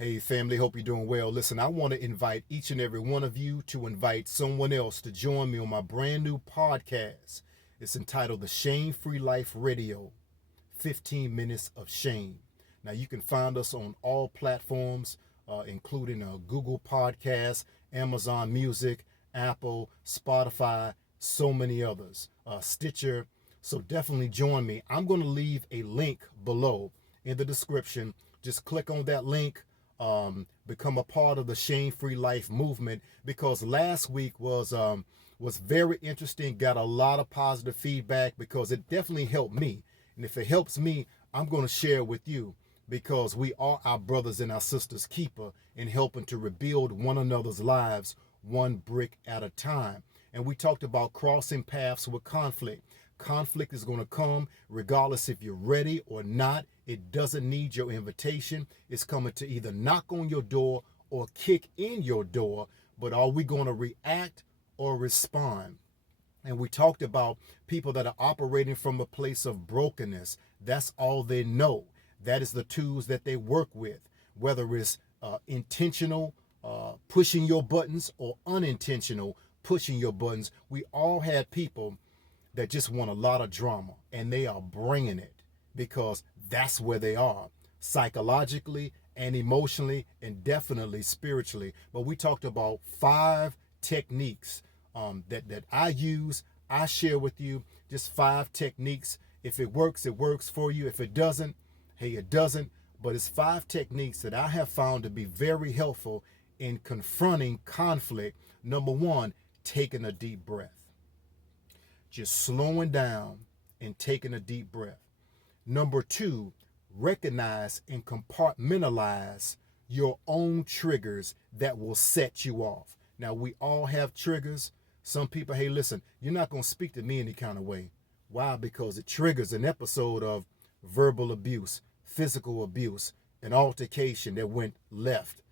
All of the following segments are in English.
Hey, family, hope you're doing well. Listen, I want to invite each and every one of you to invite someone else to join me on my brand new podcast. It's entitled The Shame Free Life Radio 15 Minutes of Shame. Now, you can find us on all platforms, including Google Podcasts, Amazon Music, Apple, Spotify, so many others, Stitcher. So definitely join me. I'm going to leave a link below in the description. Just click on that link. Become a part of the Shame Free Life movement, because last week was very interesting. Got a lot of positive feedback because it definitely helped me. And if it helps me, I'm going to share with you, because we are our brothers and our sisters keeper in helping to rebuild one another's lives one brick at a time. And we talked about crossing paths with conflict. Conflict is going to come regardless if you're ready or not. It doesn't need your invitation. It's coming to either knock on your door or kick in your door. But are we going to react or respond? And we talked about people that are operating from a place of brokenness. That's all they know. That is the tools that they work with, whether it's intentional pushing your buttons or unintentional pushing your buttons. We all had people that just want a lot of drama, and they are bringing it because that's where they are psychologically and emotionally and definitely spiritually. But we talked about 5 techniques that I use. I share with you just 5 techniques. If it works for you. If it doesn't, hey, it doesn't. But it's 5 techniques that I have found to be very helpful in confronting conflict. Number 1, taking a deep breath. Just slowing down and taking a deep breath. Number 2, recognize and compartmentalize your own triggers that will set you off. Now, we all have triggers. Some people, hey, listen, you're not going to speak to me any kind of way. Why? Because it triggers an episode of verbal abuse, physical abuse, an altercation that went left.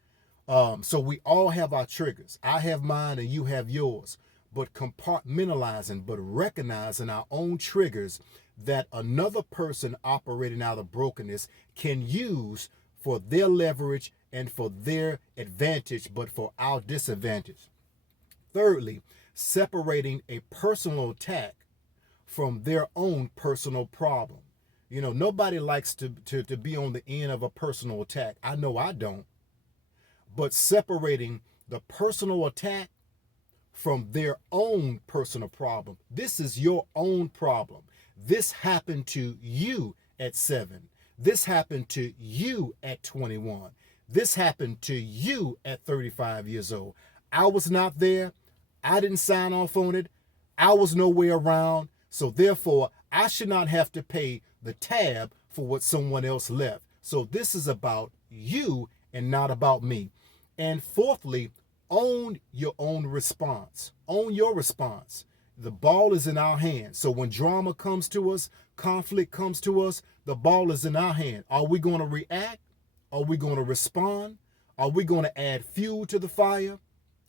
So we all have our triggers. I have mine and you have yours. But compartmentalizing, but recognizing our own triggers that another person operating out of brokenness can use for their leverage and for their advantage, but for our disadvantage. Thirdly, separating a personal attack from their own personal problem. You know, nobody likes to be on the end of a personal attack. I know I don't. But separating the personal attack from their own personal problem. This is your own problem. This happened to you at 7. This happened to you at 21. This happened to you at 35 years old. I was not there. I didn't sign off on it. I was nowhere around. So therefore, I should not have to pay the tab for what someone else left. So this is about you and not about me. And fourthly, own your own response. Own your response. The ball is in our hands. So when drama comes to us, conflict comes to us, the ball is in our hand. Are we going to react? Are we going to respond? Are we going to add fuel to the fire?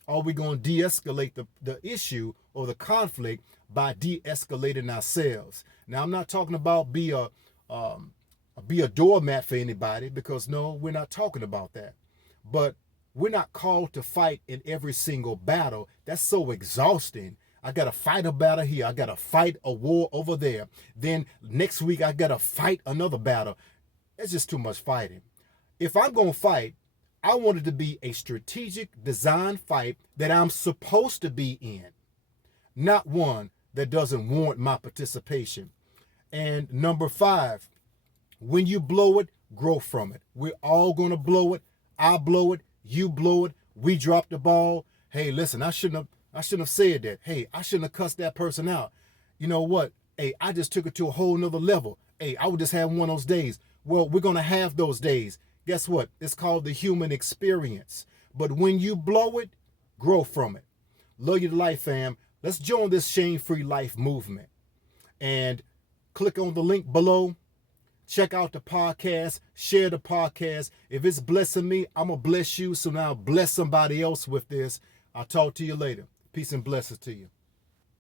Are we going to de-escalate the issue or the conflict by de-escalating ourselves? Now, I'm not talking about be a doormat for anybody, because no, we're not talking about that. But we're not called to fight in every single battle. That's so exhausting. I got to fight a battle here. I got to fight a war over there. Then next week, I got to fight another battle. It's just too much fighting. If I'm going to fight, I want it to be a strategic design fight that I'm supposed to be in, not one that doesn't warrant my participation. And number 5, when you blow it, grow from it. We're all going to blow it. I blow it. You blow it. We drop the ball. Hey, listen, I shouldn't have said that. Hey, I shouldn't have cussed that person out. You know what? Hey, I just took it to a whole nother level. Hey, I would just have one of those days. Well, we're going to have those days. Guess what? It's called the human experience. But when you blow it, grow from it. Love you to life, fam. Let's join this shame-free life movement. And click on the link below. Check out the podcast. Share the podcast. If it's blessing me, I'm going to bless you. So now bless somebody else with this. I'll talk to you later. Peace and blessings to you.